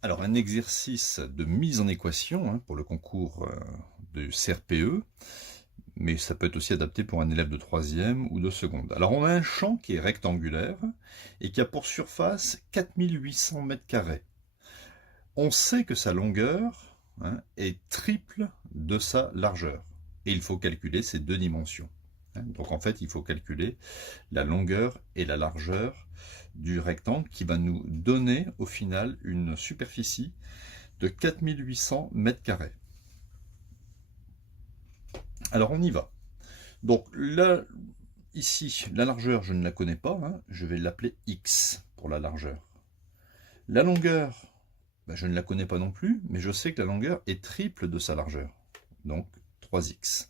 Alors, un exercice de mise en équation pour le concours de CRPE, mais ça peut être aussi adapté pour un élève de 3e ou de seconde. Alors, on a un champ qui est rectangulaire et qui a pour surface 4800 m². On sait que sa longueur est triple de sa largeur. Et il faut calculer ces deux dimensions. Donc en fait, il faut calculer la longueur et la largeur du rectangle qui va nous donner au final une superficie de 4800 m². Alors on y va. Donc là, ici, la largeur, je ne la connais pas. Je vais l'appeler x pour la largeur. La longueur, je ne la connais pas non plus, mais je sais que la longueur est triple de sa largeur. Donc 3x.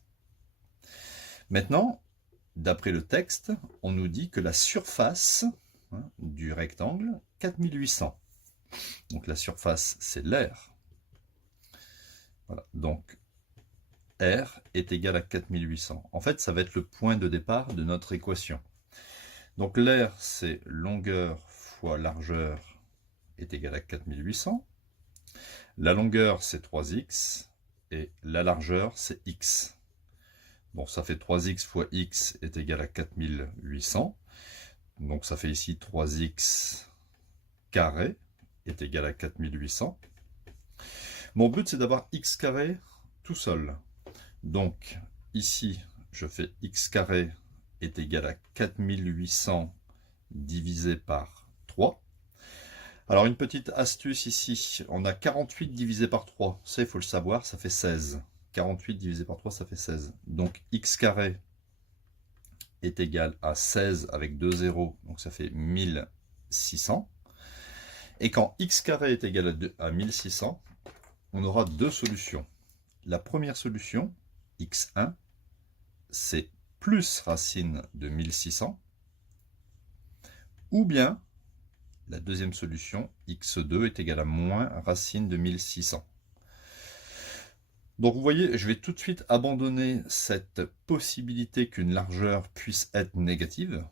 Maintenant, d'après le texte, on nous dit que la surface du rectangle, 4800. Donc la surface, c'est l'air. Voilà. Donc R est égal à 4800. En fait, ça va être le point de départ de notre équation. Donc l'air, c'est longueur fois largeur est égal à 4800. La longueur, c'est 3x. Et la largeur, c'est x. Bon, ça fait 3x fois x est égal à 4800. Donc ça fait ici 3x carré est égal à 4800. Mon but, c'est d'avoir x carré tout seul. Donc ici, je fais x carré est égal à 4800 divisé par 3. Alors une petite astuce ici, on a 48 divisé par 3, ça il faut le savoir, ça fait 16. 48 divisé par 3, ça fait 16. Donc x carré est égal à 16 avec 2 zéros, donc ça fait 1600. Et quand x carré est égal à 1600, on aura deux solutions. La première solution, x1, c'est plus racine de 1600, ou bien la deuxième solution, x2 est égal à moins racine de 1600. Donc vous voyez, je vais tout de suite abandonner cette possibilité qu'une largeur puisse être négative,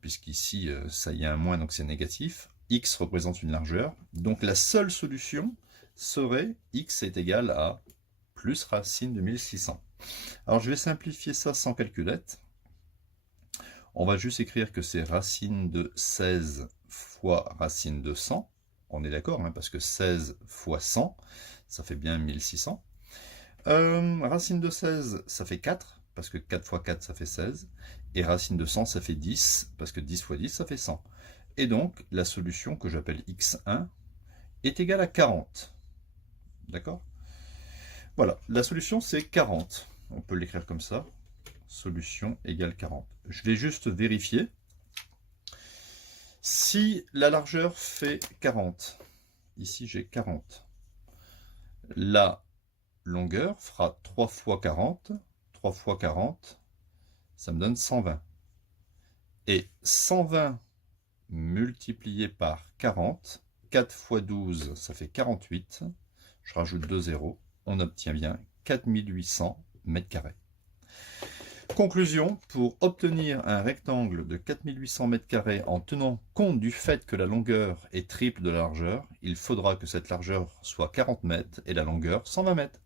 puisqu'ici, ça y est un moins, donc c'est négatif. X représente une largeur. Donc la seule solution serait x est égal à plus racine de 1600. Alors je vais simplifier ça sans calculette. On va juste écrire que c'est racine de 16 fois racine de 100. On est d'accord, parce que 16 fois 100, ça fait bien 1600. Racine de 16, ça fait 4, parce que 4 fois 4, ça fait 16. Et racine de 100, ça fait 10, parce que 10 fois 10, ça fait 100. Et donc, la solution que j'appelle x1 est égale à 40. D'accord? Voilà, la solution, c'est 40. On peut l'écrire comme ça. Solution égale 40. Je vais juste vérifier. Si la largeur fait 40, ici j'ai 40, la longueur fera 3 fois 40, 3 fois 40, ça me donne 120. Et 120 multiplié par 40, 4 fois 12, ça fait 48. Je rajoute 2 zéros, on obtient bien 4800 m². Conclusion, pour obtenir un rectangle de 4800 m² en tenant compte du fait que la longueur est triple de la largeur, il faudra que cette largeur soit 40 mètres et la longueur 120 mètres.